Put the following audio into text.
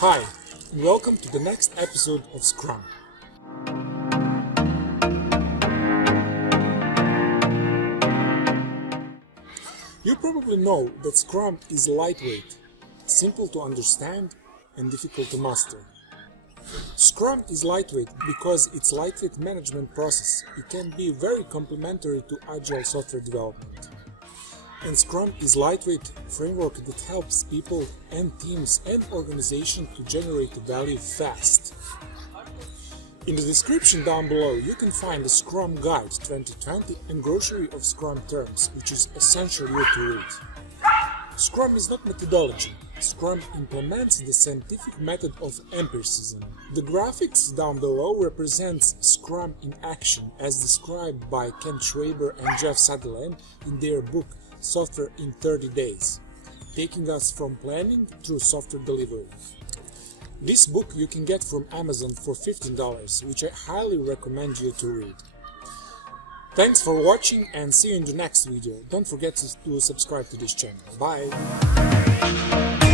Hi, and welcome to the next episode of Scrum. You probably know that Scrum is lightweight, simple to understand, and difficult to master. Scrum is lightweight because it's a lightweight management process. It can be very complementary to Agile software development. And Scrum is a lightweight framework that helps people and teams and organizations to generate value fast. In the description down below you can find the Scrum Guide 2020 and Grocery of Scrum Terms, which is essential you to read. Scrum is not methodology. Scrum implements the scientific method of empiricism. The graphics down below represents Scrum in action as described by Ken Schwaber and Jeff Sutherland in their book Software in 30 Days, taking us from planning through software delivery. This book you can get from Amazon for $15, which I highly recommend you to read. Thanks for watching and see you in the next video. Don't forget to subscribe to this channel. Bye!